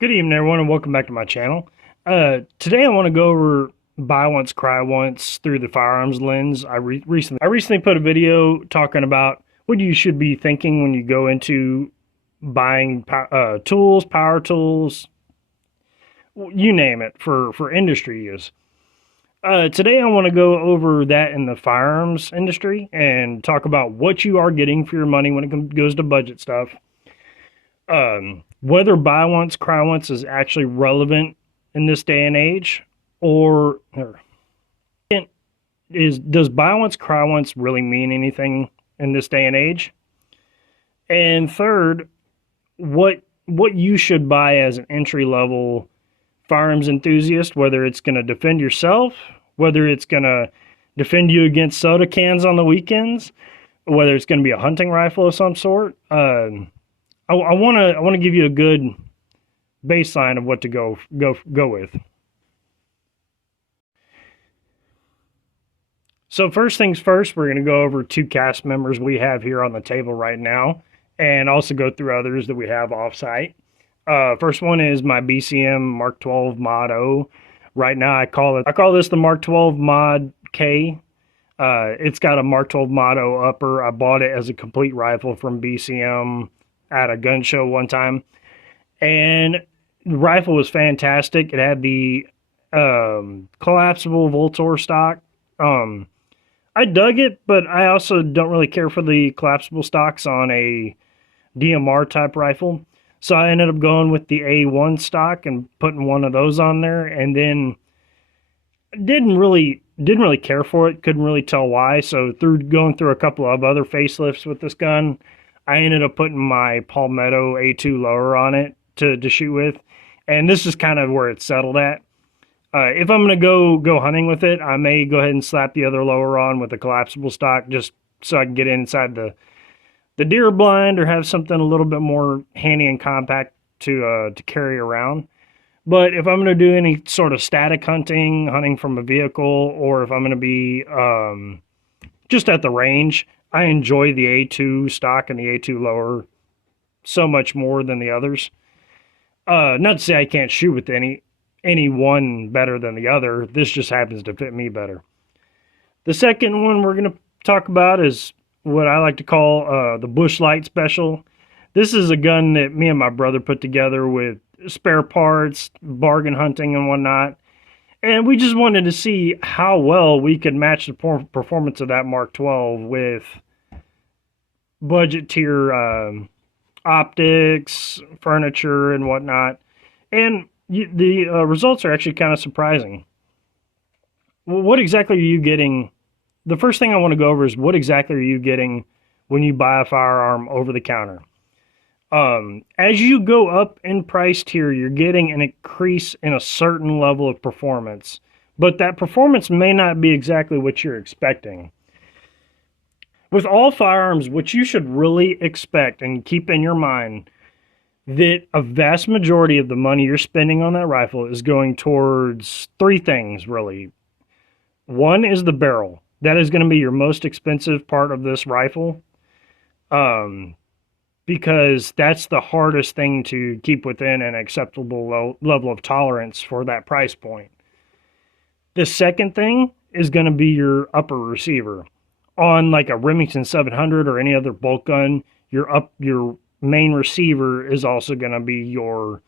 Good evening, everyone, and welcome back to my channel. Today I want to go over buy once, cry once through the firearms lens. I recently put a video talking about what you should be thinking when you go into buying tools, power tools, you name it, for industry use. Today I want to go over that in the firearms industry and talk about what you are getting for your money when it goes to budget stuff. Whether buy once, cry once is actually relevant in this day and age, or does buy once, cry once really mean anything in this day and age? And third, what you should buy as an entry level firearms enthusiast, whether it's going to defend yourself, whether it's going to defend you against soda cans on the weekends, whether it's going to be a hunting rifle of some sort. I want to give you a good baseline of what to go with. So first things first, we're going to go over two cast members we have here on the table right now, and also go through others that we have offsite. First one is my BCM Mark 12 Mod O. Right now, I call this the Mark 12 Mod K. It's got a Mark 12 Mod O upper. I bought it as a complete rifle from BCM at a gun show one time, and the rifle was fantastic. It had the collapsible Voltor stock. I dug it, but I also don't really care for the collapsible stocks on a DMR type rifle. So I ended up going with the A1 stock and putting one of those on there, and then didn't really care for it. Couldn't really tell why. So going through a couple of other facelifts with this gun, I ended up putting my Palmetto A2 lower on it to shoot with, and this is kind of where it's settled at. If I'm going to go hunting with it, I may go ahead and slap the other lower on with a collapsible stock just so I can get inside the deer blind or have something a little bit more handy and compact to carry around. But if I'm going to do any sort of static hunting from a vehicle, or if I'm going to be just at the range, I enjoy the A2 stock and the A2 lower so much more than the others. Not to say I can't shoot with any one better than the other. This just happens to fit me better. The second one we're going to talk about is what I like to call the Bush Light Special. This is a gun that me and my brother put together with spare parts, bargain hunting and whatnot. And we just wanted to see how well we could match the performance of that Mark 12 with budget tier optics, furniture, and whatnot. And the results are actually kind of surprising. What exactly are you getting? The first thing I want to go over is what exactly are you getting when you buy a firearm over the counter? As you go up in price tier, you're getting an increase in a certain level of performance, but that performance may not be exactly what you're expecting. With all firearms, what you should really expect and keep in your mind that a vast majority of the money you're spending on that rifle is going towards three things, really. One is the barrel. That is going to be your most expensive part of this rifle, because that's the hardest thing to keep within an acceptable level of tolerance for that price point. The second thing is going to be your upper receiver. On like a Remington 700 or any other bolt gun, your main receiver is also going to be your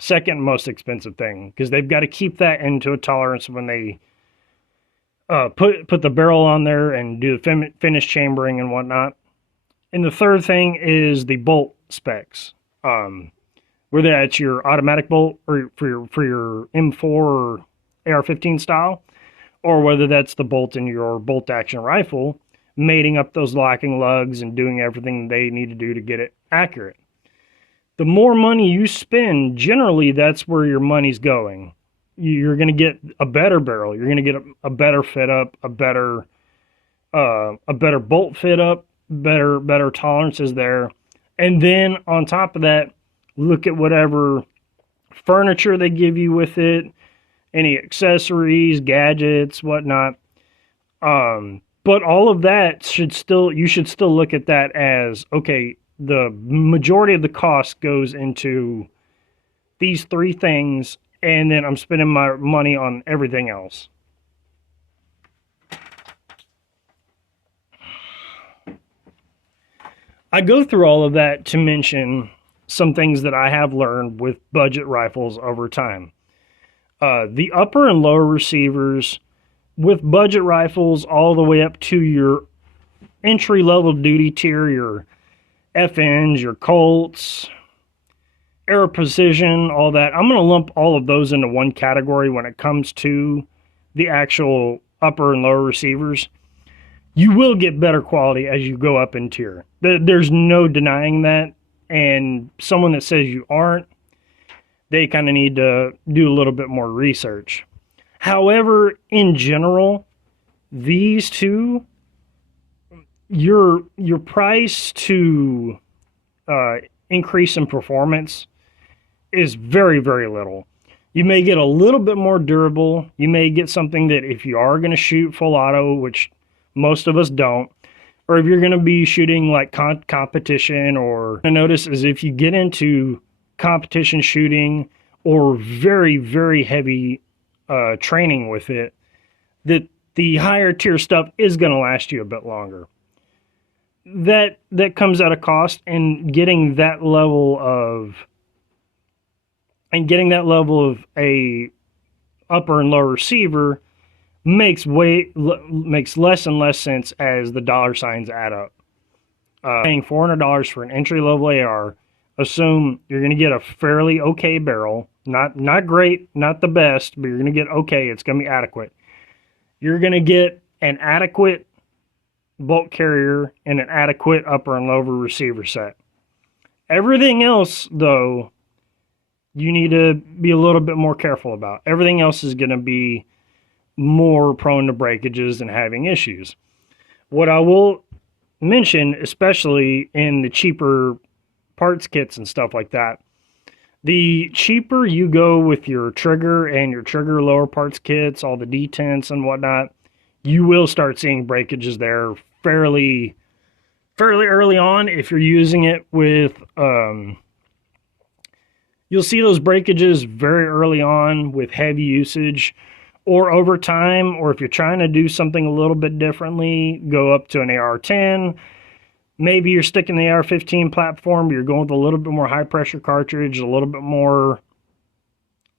second most expensive thing, because they've got to keep that into a tolerance when they put the barrel on there and do the finish chambering and whatnot. And the third thing is the bolt specs. Whether that's your automatic bolt or for your M4 or AR-15 style, or whether that's the bolt in your bolt action rifle, mating up those locking lugs and doing everything they need to do to get it accurate. The more money you spend, generally that's where your money's going. You're going to get a better barrel. You're going to get a better fit up, a better bolt fit up, better tolerances there. And then on top of that, look at whatever furniture they give you with it, any accessories, gadgets, whatnot. But all of that you should still look at that as, okay, the majority of the cost goes into these three things, and then I'm spending my money on everything else. I go through all of that to mention some things that I have learned with budget rifles over time. The upper and lower receivers with budget rifles all the way up to your entry level duty tier, your FNs, your Colts, Air Precision, all that. I'm going to lump all of those into one category when it comes to the actual upper and lower receivers. You will get better quality as you go up in tier. There's no denying that. And someone that says you aren't, they kind of need to do a little bit more research. However, in general, these two, your price to increase in performance is very, very little. You may get a little bit more durable. You may get something that if you are going to shoot full auto, which most of us don't, or if you're going to be shooting like competition, or I notice is if you get into competition shooting or very, very heavy training with it, that the higher tier stuff is going to last you a bit longer. That comes at a cost, and getting that level of a upper and lower receiver makes less and less sense as the dollar signs add up. Paying $400 for an entry level AR, assume you're going to get a fairly okay barrel, not great, not the best, but you're going to get okay. It's going to be adequate. You're going to get an adequate bolt carrier and an adequate upper and lower receiver set. Everything else, though, you need to be a little bit more careful about. Everything else is going to be more prone to breakages and having issues. What I will mention, especially in the cheaper parts kits and stuff like that, the cheaper you go with your trigger and your trigger lower parts kits, all the detents and whatnot, you will start seeing breakages there fairly early on. If you're using it with, you'll see those breakages very early on with heavy usage, or over time, or if you're trying to do something a little bit differently, go up to an AR-10. Maybe you're sticking the AR-15 platform, you're going with a little bit more high pressure cartridge, a little bit more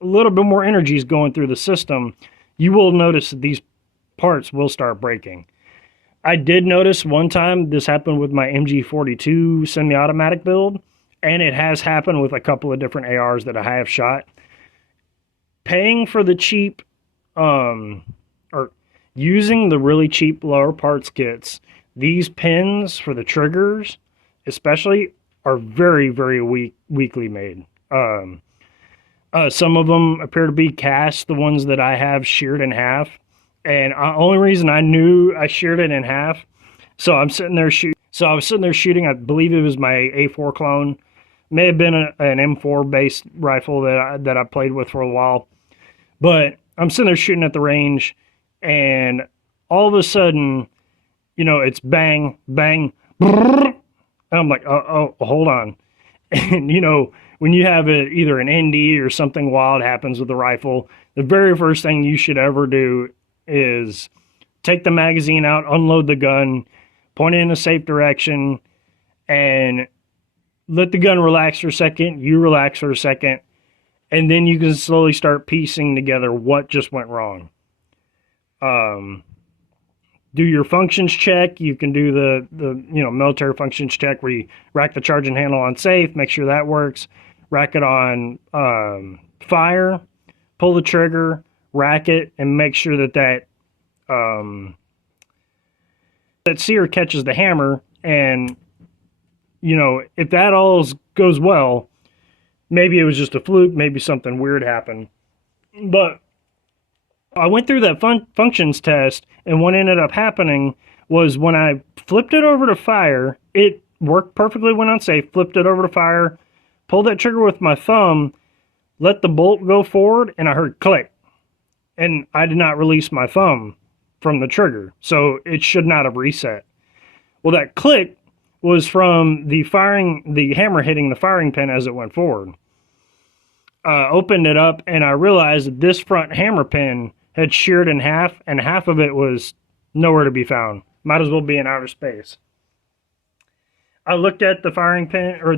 energy is going through the system. You will notice that these parts will start breaking. I did notice one time this happened with my MG42 semi-automatic build, and it has happened with a couple of different ARs that I have shot. Paying for the cheap, or using the really cheap lower parts kits, these pins for the triggers especially are very, very weakly made. Some of them appear to be cast, the ones that I have sheared in half. And the only reason I knew I sheared it in half, so I was sitting there shooting, I believe it was my A4 clone. May have been an M4 based rifle that I played with for a while. But I'm sitting there shooting at the range, and all of a sudden, it's bang, bang, brrr, and I'm like, oh, hold on. And, when you have either an ND or something wild happens with the rifle, the very first thing you should ever do is take the magazine out, unload the gun, point it in a safe direction, and let the gun relax for a second. You relax for a second, and then you can slowly start piecing together what just went wrong. Do your functions check. You can do the military functions check where you rack the charging handle on safe, make sure that works. Rack it on fire, pull the trigger, rack it, and make sure that sear catches the hammer. And if that all goes well, maybe it was just a fluke, maybe something weird happened. But I went through that functions test, and what ended up happening was when I flipped it over to fire, it worked perfectly, went on safe, flipped it over to fire, pulled that trigger with my thumb, let the bolt go forward, and I heard click. And I did not release my thumb from the trigger, so it should not have reset. Well, that click was from the hammer hitting the firing pin as it went forward. Opened it up, and I realized that this front hammer pin had sheared in half, and half of it was nowhere to be found. Might as well be in outer space. I looked at the firing pin, or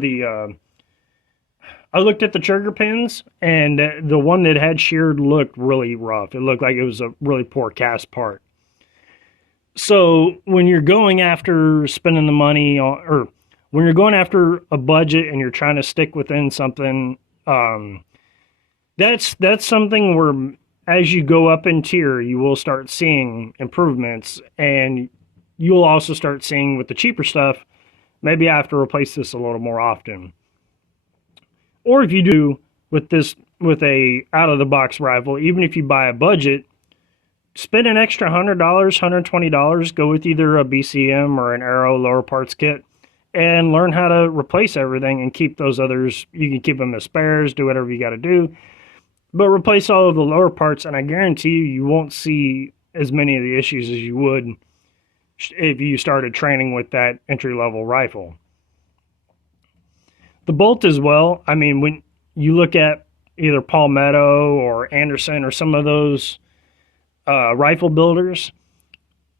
I looked at the trigger pins, and the one that had sheared looked really rough. It looked like it was a really poor cast part. So when you're going after spending the money on, or when you're going after a budget and you're trying to stick within something, that's something where as you go up in tier, you will start seeing improvements, and you'll also start seeing with the cheaper stuff, maybe I have to replace this a little more often. Or if you do with this, with a out of the box rifle, even if you buy a budget, spend an extra $100, $120, go with either a BCM or an Arrow lower parts kit, and learn how to replace everything and keep those others. You can keep them as spares, do whatever you got to do, but replace all of the lower parts, and I guarantee you won't see as many of the issues as you would if you started training with that entry-level rifle. The bolt as well, I mean, when you look at either Palmetto or Anderson or some of those rifle builders,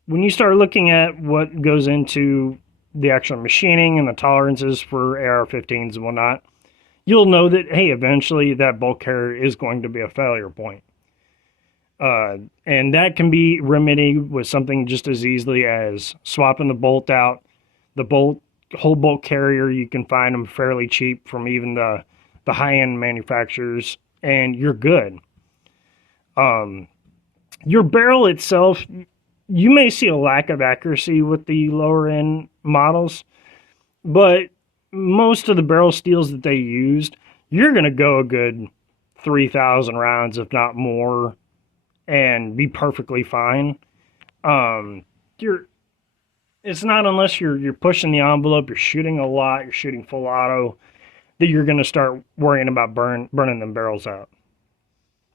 when you start looking at what goes into the actual machining and the tolerances for AR-15s and whatnot, you'll know that, hey, eventually that bolt carrier is going to be a failure point. And that can be remedied with something just as easily as swapping the bolt out. The whole bolt carrier, you can find them fairly cheap from even the high-end manufacturers, and you're good. Your barrel itself, you may see a lack of accuracy with the lower-end models, but most of the barrel steels that they used, you're going to go a good 3,000 rounds, if not more, and be perfectly fine. It's not unless you're pushing the envelope, you're shooting a lot, you're shooting full auto, that you're going to start worrying about burning them barrels out.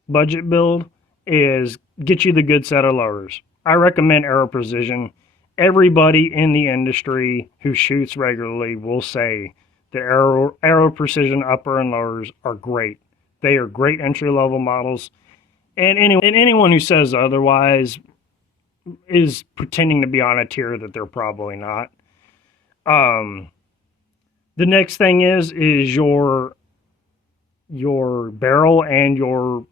Budget build is get you the good set of lowers. I recommend Aero Precision. Everybody in the industry who shoots regularly will say that Aero Precision upper and lowers are great. They are great entry-level models. And anyone who says otherwise is pretending to be on a tier that they're probably not. The next thing is your barrel and your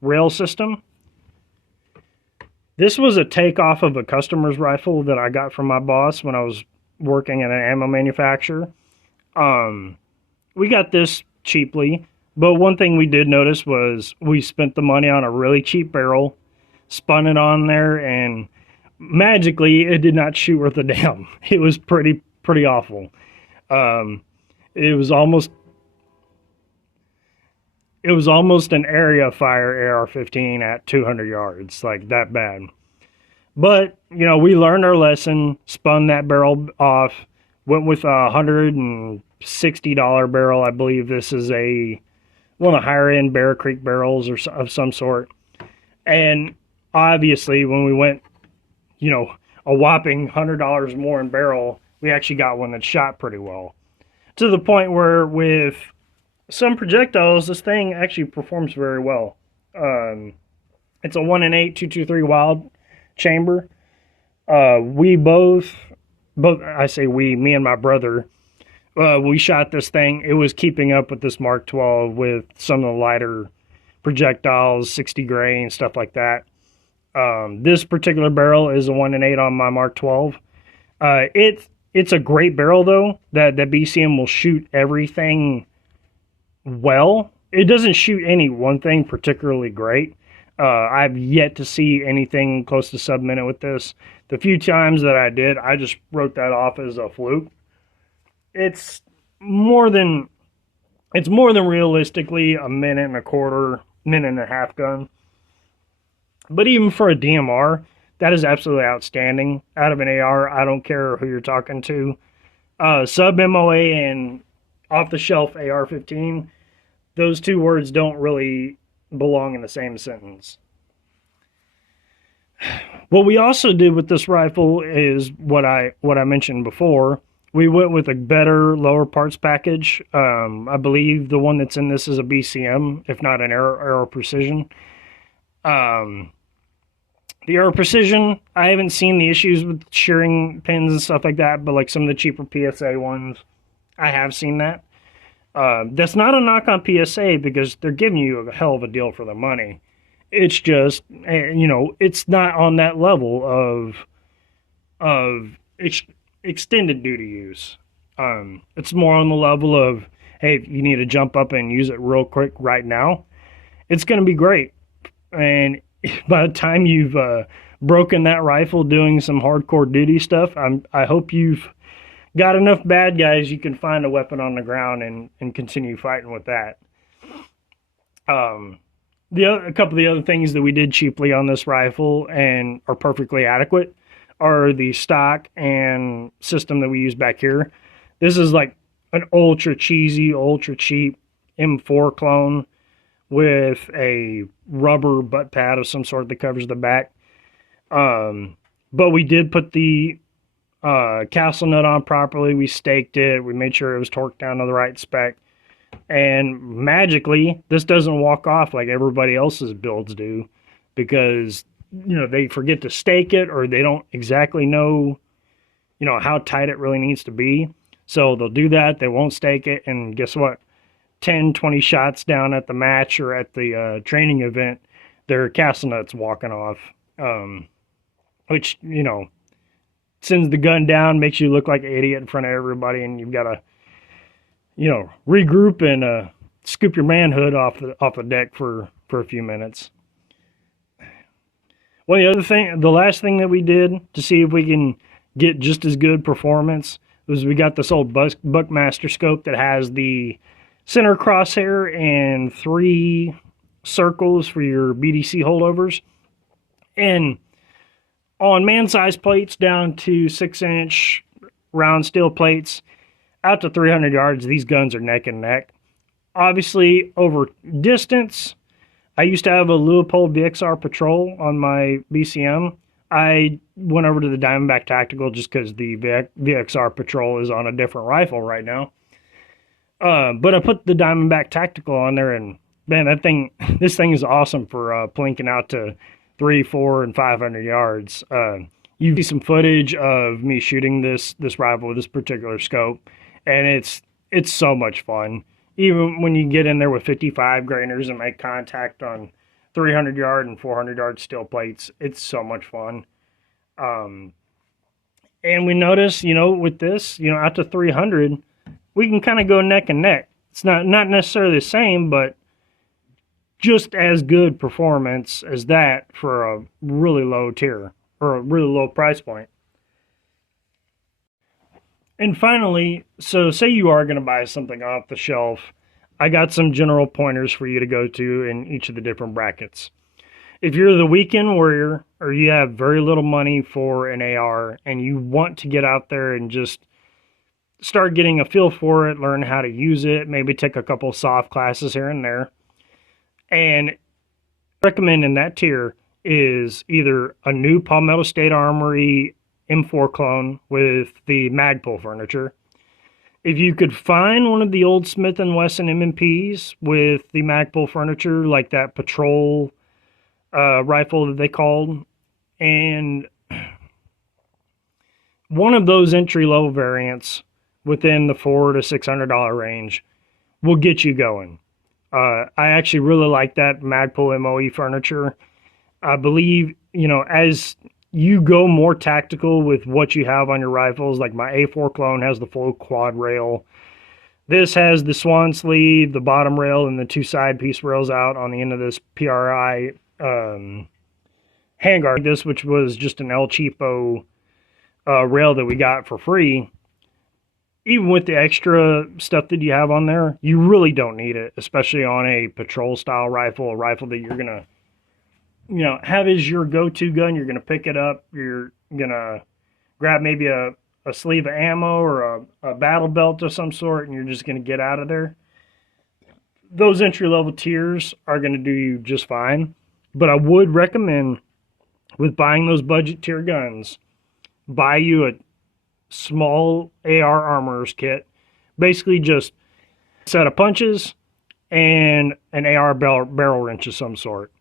rail system. This was a takeoff of a customer's rifle that I got from my boss when I was working at an ammo manufacturer. We got this cheaply, but one thing we did notice was we spent the money on a really cheap barrel, spun it on there, and magically it did not shoot worth a damn. It was pretty awful. It was almost an area fire AR-15 at 200 yards, like that bad. But, you know, we learned our lesson, spun that barrel off, went with a $160 barrel. I believe this is one of the higher end Bear Creek barrels or of some sort. And obviously when we went, you know, a whopping $100 more in barrel, we actually got one that shot pretty well. To the point where with some projectiles, this thing actually performs very well. It's a 1-in-8 223 wild chamber. We both, I say we, me and my brother, we shot this thing. It was keeping up with this Mark 12 with some of the lighter projectiles, 60 grain, stuff like that. This particular barrel is a 1-in-8 on my Mark 12. It's a great barrel though. That BCM will shoot everything well. It doesn't shoot any one thing particularly great. I've yet to see anything close to sub-minute with this. The few times that I did, I just wrote that off as a fluke. It's more than realistically a minute and a quarter, minute and a half gun. But even for a DMR, that is absolutely outstanding. Out of an AR, I don't care who you're talking to. Sub-MOA and off-the-shelf AR-15, those two words don't really belong in the same sentence. What we also did with this rifle is what I mentioned before. We went with a better, lower parts package. I believe the one that's in this is a BCM, if not an Aero Precision. Um, the Aero Precision, I haven't seen the issues with shearing pins and stuff like that, but like some of the cheaper PSA ones, I have seen that. That's not a knock on PSA because they're giving you a hell of a deal for the money. It's just, it's not on that level of extended duty use. It's more on the level of, hey, if you need to jump up and use it real quick right now, it's going to be great. And by the time you've broken that rifle doing some hardcore duty stuff, I hope you've got enough bad guys you can find a weapon on the ground and continue fighting with that. A couple of the other things that we did cheaply on this rifle and are perfectly adequate are the stock and system that we use back here. This is like an ultra cheesy, ultra cheap M4 clone with a rubber butt pad of some sort that covers the back. But we did put the castle nut on properly. We staked it. We made sure it was torqued down to the right spec. And magically, this doesn't walk off like everybody else's builds do because, they forget to stake it or they don't exactly know, how tight it really needs to be. So they'll do that. They won't stake it. And guess what? 10, 20 shots down at the match or at the training event, their castle nuts walking off, which, sends the gun down, makes you look like an idiot in front of everybody, and you've got to, regroup and scoop your manhood off the deck for a few minutes. The last thing that we did to see if we can get just as good performance was we got this old Buckmaster scope that has the center crosshair and 3 circles for your BDC holdovers. And on man-sized plates down to 6-inch round steel plates, out to 300 yards, these guns are neck and neck. Obviously, over distance, I used to have a Leupold VXR Patrol on my BCM. I went over to the Diamondback Tactical just because the VXR Patrol is on a different rifle right now. But I put the Diamondback Tactical on there, and man, this thing is awesome for plinking out to 300, 400, and 500 yards. You see some footage of me shooting this rifle with this particular scope, and it's so much fun. Even when you get in there with 55 grainers and make contact on 300 yard and 400 yard steel plates, it's so much fun. And we notice, with this, out to 300, we can kind of go neck and neck. It's not necessarily the same, but just as good performance as that for a really low tier or a really low price point. And finally, so say you are going to buy something off the shelf, I got some general pointers for you to go to in each of the different brackets. If you're the weekend warrior or you have very little money for an AR and you want to get out there and just start getting a feel for it, learn how to use it, maybe take a couple soft classes here and there, and recommend in that tier is either a new Palmetto State Armory M4 clone with the Magpul furniture. If you could find one of the old Smith & Wesson M&Ps with the Magpul furniture, like that patrol rifle that they called, and one of those entry-level variants within the $400 to $600 range will get you going. I actually really like that Magpul MOE furniture. I believe, as you go more tactical with what you have on your rifles, like my A4 clone has the full quad rail. This has the swan sleeve, the bottom rail, and the 2 side piece rails out on the end of this PRI handguard. This, which was just an El Cheapo rail that we got for free. Even with the extra stuff that you have on there, you really don't need it, especially on a patrol style rifle, a rifle that you're going to have as your go-to gun. You're going to pick it up. You're going to grab maybe a sleeve of ammo or a battle belt of some sort, and you're just going to get out of there. Those entry-level tiers are going to do you just fine. But I would recommend, with buying those budget tier guns, buy you small AR armorer's kit. Basically just a set of punches and an AR barrel wrench of some sort.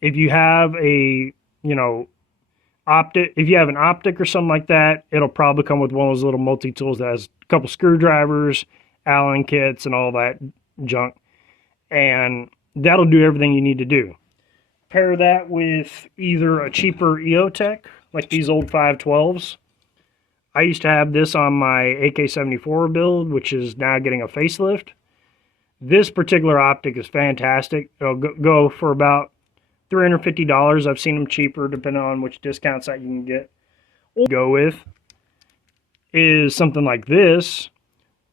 If you have a, if you have an optic or something like that, it'll probably come with one of those little multi-tools that has a couple screwdrivers, Allen kits, and all that junk. And that'll do everything you need to do. Pair that with either a cheaper EOTech, like these old 512s. I used to have this on my AK-74 build, which is now getting a facelift. This particular optic is fantastic. It'll go for about $350. I've seen them cheaper depending on which discount site you can get. What we'll go with is something like this.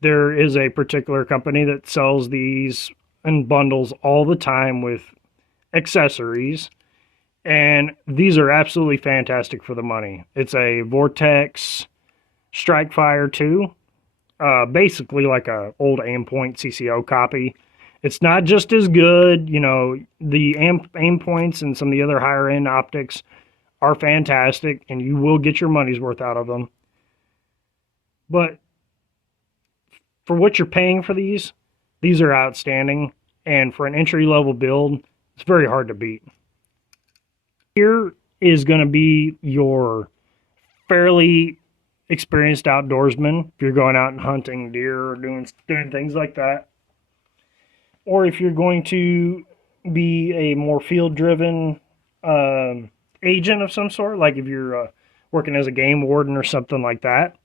There is a particular company that sells these in bundles all the time with accessories, and these are absolutely fantastic for the money. It's a Vortex Strike Fire 2, basically like a old Aimpoint CCO copy. It's not just as good, the Aimpoints and some of the other higher end optics are fantastic, and you will get your money's worth out of them. But for what you're paying for these are outstanding, and for an entry-level build, it's very hard to beat. Here is going to be your fairly experienced outdoorsman if you're going out and hunting deer or doing things like that. Or if you're going to be a more field-driven agent of some sort, like if you're working as a game warden or something like that,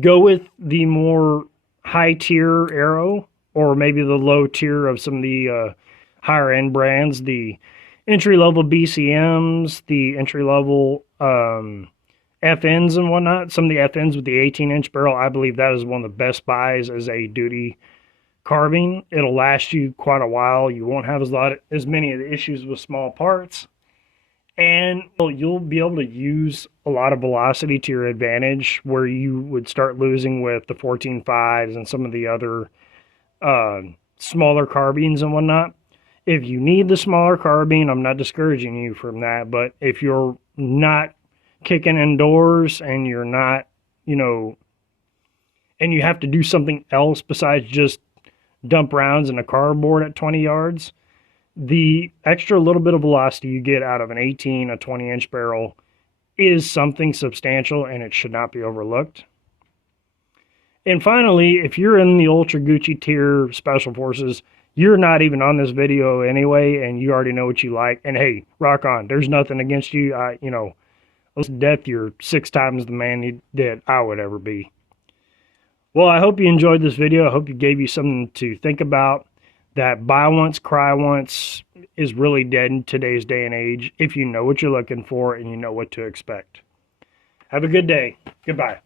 go with the more high-tier arrow, or maybe the low tier of some of the higher end brands, the entry-level BCMs, the entry-level FNs and whatnot. Some of the FNs with the 18-inch barrel, I believe that is one of the best buys as a duty carbine. It'll last you quite a while. You won't have as many of the issues with small parts. And you'll be able to use a lot of velocity to your advantage, where you would start losing with the 14.5s and some of the other smaller carbines and whatnot. If you need the smaller carbine, I'm not discouraging you from that, but if you're not kicking indoors and you're not, and you have to do something else besides just dump rounds in a cardboard at 20 yards, the extra little bit of velocity you get out of an 18, a 20-inch barrel is something substantial, and it should not be overlooked. And finally, if you're in the Ultra Gucci tier Special Forces, you're not even on this video anyway, and you already know what you like. And hey, rock on. There's nothing against you. Death, you're 6 times the man that I would ever be. Well, I hope you enjoyed this video. I hope it gave you something to think about. That buy once, cry once is really dead in today's day and age if you know what you're looking for and you know what to expect. Have a good day. Goodbye.